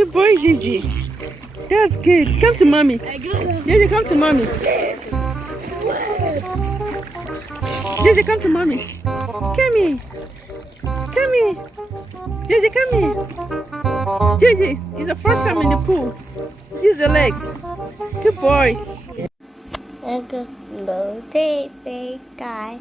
Good boy, Gigi. That's good. Come to mommy. Gigi, come to mommy. Gigi, come to mommy. Come here. Come here. Gigi, come here. Gigi, it's the first time in the pool. Use your legs. Good boy. A good big guy.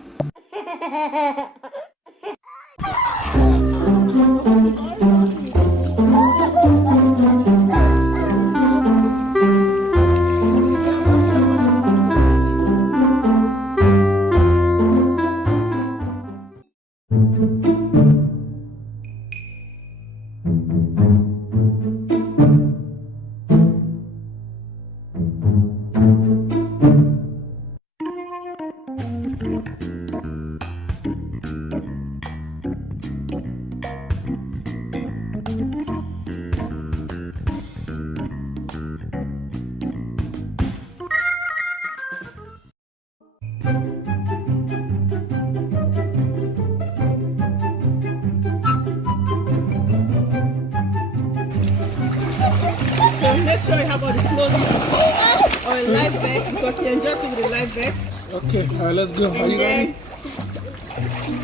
Make sure you have all the clothing or a life vest because you enjoy it with a life vest. Okay, alright, let's go. Are And you then ready?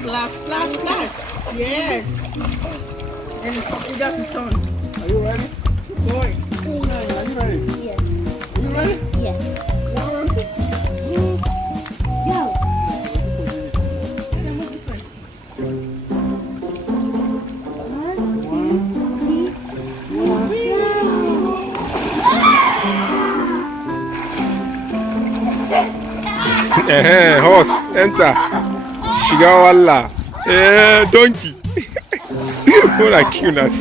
splash, splash, splash. Yes. And you got to turn. Are you ready? Boy. Are you ready? Yes. Are you ready? Yes. One, Go. Move this way. Horse, enter. Shigawala. Donkey. What a cuteness.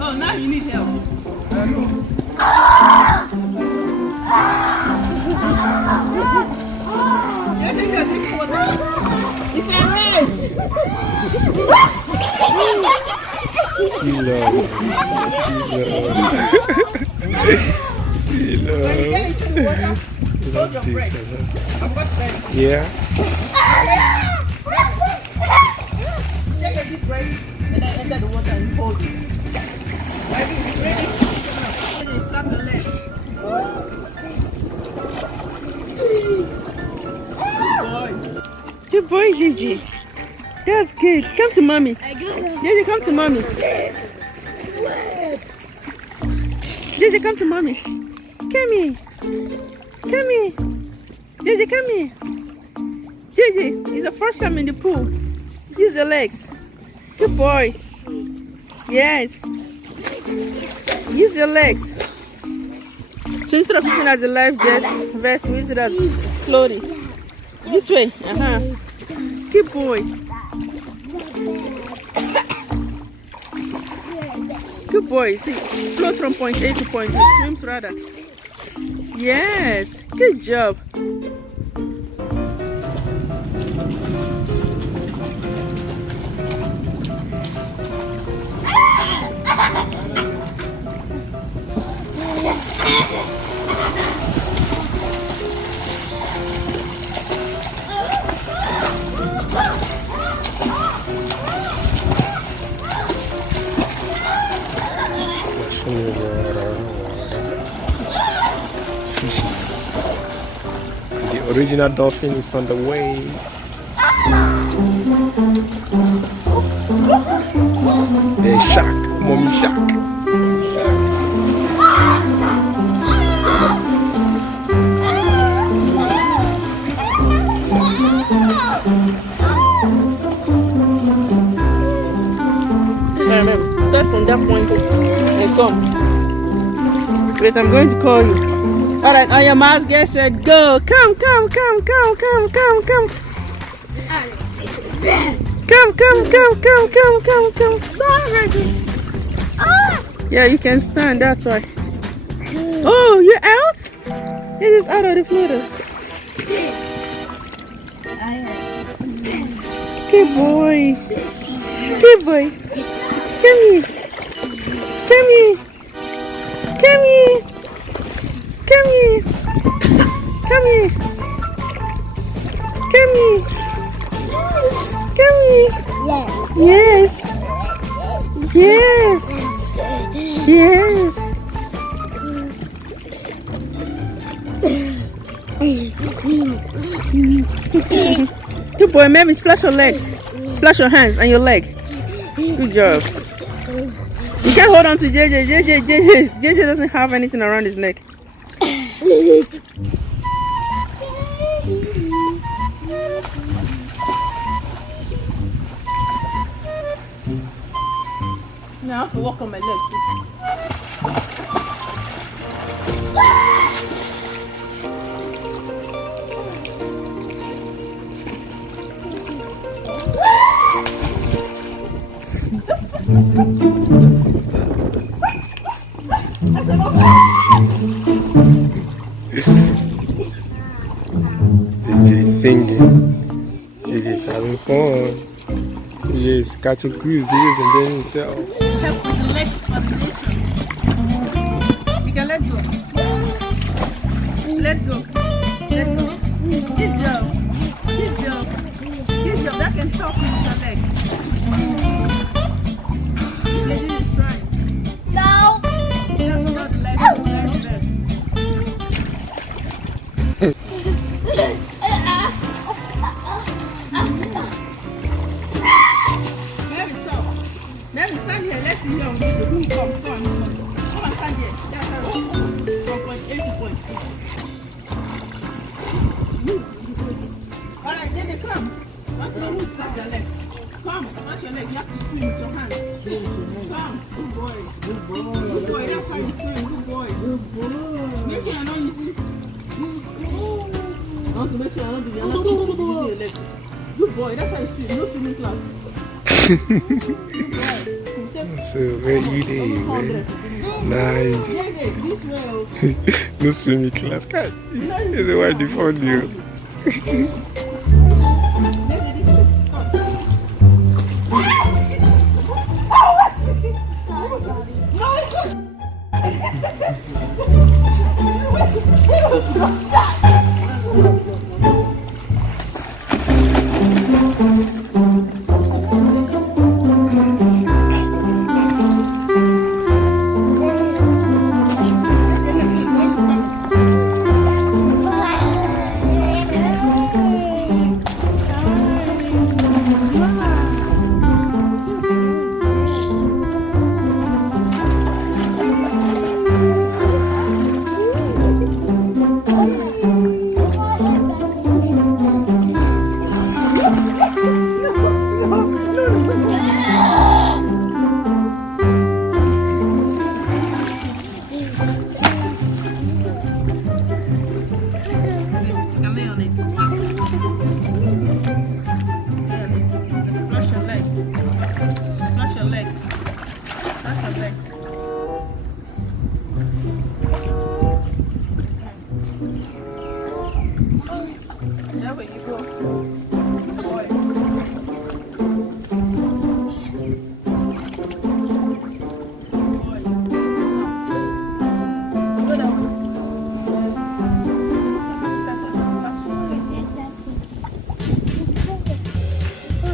Oh, now you need help. Yeah, drink water. It's a race. When you get into the water, hold your breath. I'm not ready. Yeah. Take a deep breath and then enter the water and hold it. Ready? Ready? Ready? Flap your legs. Good boy, Gigi. That's good. Come to mommy. Gigi, come to mommy. Gigi, come to mommy. Come here. Come here. Gigi, come here. Gigi, it's the first time in the pool. Use your legs. Good boy. Yes. Use your legs. So instead of using it as a life vest, we use it as floating. This way. Good boy. Good boy. See, floats from point A to point B. Swims rather. Yes. Good job. Fishes. The original dolphin is on the way. The shark, mommy shark. Start from that point and come. Wait, I'm going to call you. All right, on your mark, get set, go. Come. Come. Yeah, you can stand, that's why. Oh, you're out? It is out of the floaters. Good boy. Good boy. Come here. Come here. Come here. Come here. Come here. Come here. Come here. Yes. Yes. Yes. Yes. Good boy, Mary. Splash your legs. Splash your hands and your leg. Good job. You can't hold on to JJ. JJ doesn't have anything around his neck. Now I have to walk on my legs. JJ is singing. JJ is having fun. JJ is catching cruise. JJ is enjoying himself. Help with the legs coordination. You can let go. Let go. Let go. Good job. Good job. Good job. That can help you with your legs. JJ is trying. No. That's not the legs. The legs best. Mary, stop. Mary, stand here. Let's see you on video. Come and stand here. That's right. From point A to point B. All right, JJ, come. Once you move, stop your legs. Come, smash your leg. You have to swim with your hands. Come. Good boy. Good boy. Good boy. That's how you swim. Good boy. Good boy. Make sure you're not using. I want to make sure you're not using your legs. Good boy. That's how you swim. No swimming class. So where you there, man? Nice. No swimming class. God, this is why they found you.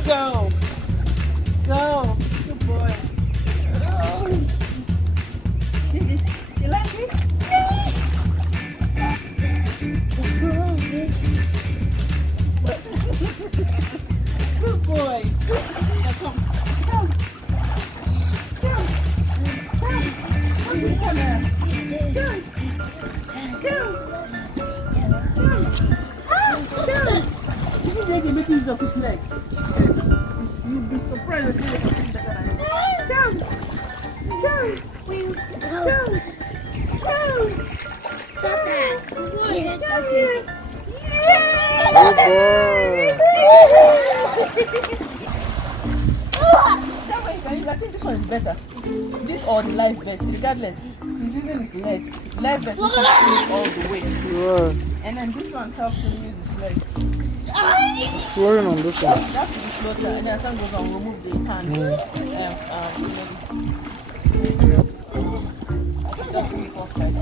Go. Go. Good boy. You like it? Good boy. Now come. Come. Come. Come. Come here. Come. Come. You think they can make use of his leg? You'll be surprised if you look at Come! Come! Come! Come! Stop that. Come here! That way, guys, I think this one is better. This or the life vest, regardless. He's using his legs. Life vest is all the way. Yeah. And then this one helps him use his legs. It's flowing on this one. That will be floater, and then as time goes on, we'll remove the hand. That will be perfect.